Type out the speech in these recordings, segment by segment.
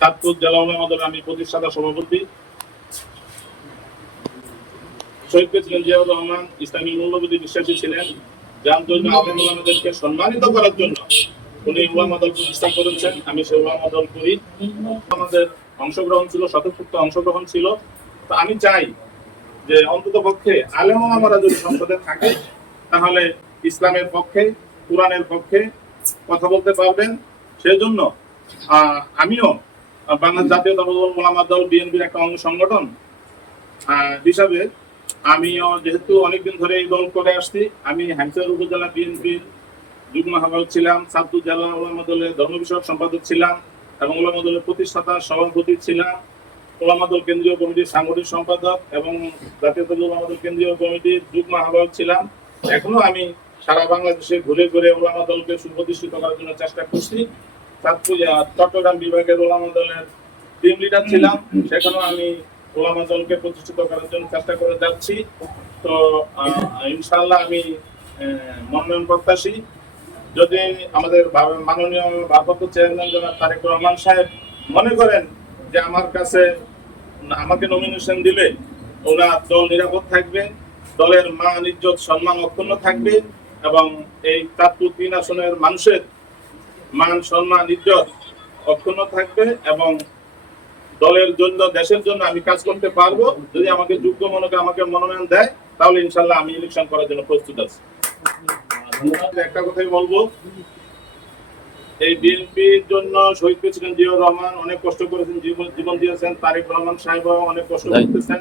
চাঁদপুর জেলা উলামা দলের আমি প্রতিষ্ঠাতা সভাপতি। শহীদ প্রেসিডেন্ট জিয়াউর রহমান ইসলামী মূল্যবোধী বিশ্বাসী ছিলেন, যার জন্য আলেম ওলামাদেরকে সম্মানিত করার জন্য উনি উলামা দল প্রতিষ্ঠা করেছেন। আমি সেই উলামা দল করি আমাদের অংশগ্রহণ ছিল অংশগ্রহণ ছিল। তো আমি চাই যে অন্তত পক্ষে যদি সংসদে থাকে, তাহলে ইসলামের পক্ষে, কোরআনের পক্ষে কথা বলতে পারবেন। সেজন্য আমিও বাংলাদেশ দল ওলামা দল, বিএনপির একটা অঙ্গ সংগঠন। হিসাবে আমিও যেহেতু অনেকদিন ধরে এই দল করে আসছি, আমি হ্যামসার উপজেলা বিএনপির যুগ্ম আহ্বায়ক ছিলাম সাতপুর জেলা ওলামা দলের ধর্ম বিষয়ক সম্পাদক ছিলাম এবং ওলামা দলের প্রতিষ্ঠাতা সভাপতি ছিলাম। ওলামা দল কেন্দ্রীয় কমিটির সাংগঠনিক সম্পাদক এবং জাতীয়তাবাদী ওলামা দল কেন্দ্রীয় কমিটির যুগ্ম আহ্বায়ক ছিলাম। এখনও আমি সারা বাংলাদেশে ঘুরে ঘুরে ওলামা দলকে সুপ্রতিষ্ঠিত করার জন্য চেষ্টা করছি। চট্টগ্রাম বিভাগের ওলামা দলের টিম লিডার ছিলাম। সেখানেও আমি ওলামা দলকে প্রতিষ্ঠিত করার জন্য চেষ্টা করে যাচ্ছি। তো ইনশাল্লাহ আমি মনোনয়ন প্রত্যাশী। যদি আমাদের মাননীয় ভারপ্রাপ্ত চেয়ারম্যান জনাব তারেক রহমান সাহেব মনে করেন যে আমার কাছে আমাকে নমিনেশন দিলে ওনার দল নিরাপদ থাকবে দলের মান ইজ্জত সম্মান অক্ষুণ্ণ থাকবে এবং এই চাঁদপুর তিন আসনের মানুষের মান সম্মান ইজ্জত অক্ষুণ্ণ থাকবে এবং দলের জন্য দেশের জন্য আমি কাজ করতে পারব। যদি আমাকে যোগ্য মনে করে আমাকে মনোনয়ন দেয় তাহলে ইনশাল্লাহ আমি ইলেকশন করার জন্য প্রস্তুত আছি। একটা কথাই বলব। এই বিএনপির জন্য শহীদ প্রেসিডেন্ট জিয়াউর রহমান অনেক কষ্ট করেছেন জীবন জীবন দিয়েছেন। তারেক রহমান সাহেব অনেক কষ্ট করতেছেন।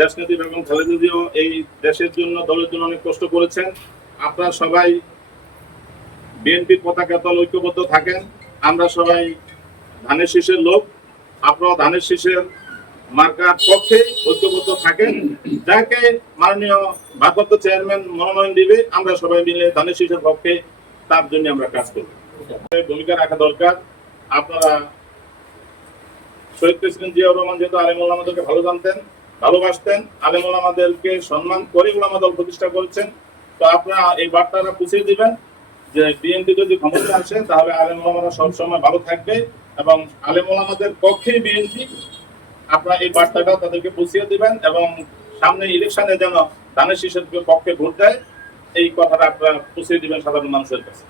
দেশনেত্রী বেগম খালেদা জিয়াও এই দেশের জন্য দলের জন্য অনেক কষ্ট করেছেন। আপনারা সবাই বিএনপির পতাকা তল ঐক্যবদ্ধ থাকেন। আমরা সবাই ধানের শীষের লোক। আপনারা ধানের শীষের মার্কার পক্ষে ঐক্যবদ্ধ থাকেন। যাকে মাননীয় ভারপ্রাপ্ত চেয়ারম্যান মনোনয়ন দিবে, আমরা সবাই মিলে ধানের শীষের পক্ষে তার জন্য আমরা কাজ করব। ভূমিকা রাখা দরকার। আপনারা শহীদ প্রেসিডেন্ট জিয়াউর রহমান যেহেতু আলেম ওলামাদেরকে ভালো জানতেন, ভালোবাসতেন আলেম ওলামাদেরকে সম্মান করে ওলামা দল প্রতিষ্ঠা করেছেন, তো আপনারা এই বার্তাটা পুছিয়ে দিবেন। যে বিএনপি যদি ক্ষমতা আসে, তাহলে আলেম ওলামারা সবসময় ভালো থাকবে এবং আলেম ওলামাদের পক্ষে বিএনপি আপনারা এই বার্তাটা তাদেরকে পৌঁছিয়ে দিবেন এবং সামনে ইলেকশনে যেন ধানের শীষের পক্ষে ভোট দেয়, এই কথাটা আপনারা পৌঁছে দিবেন সাধারণ মানুষের কাছে।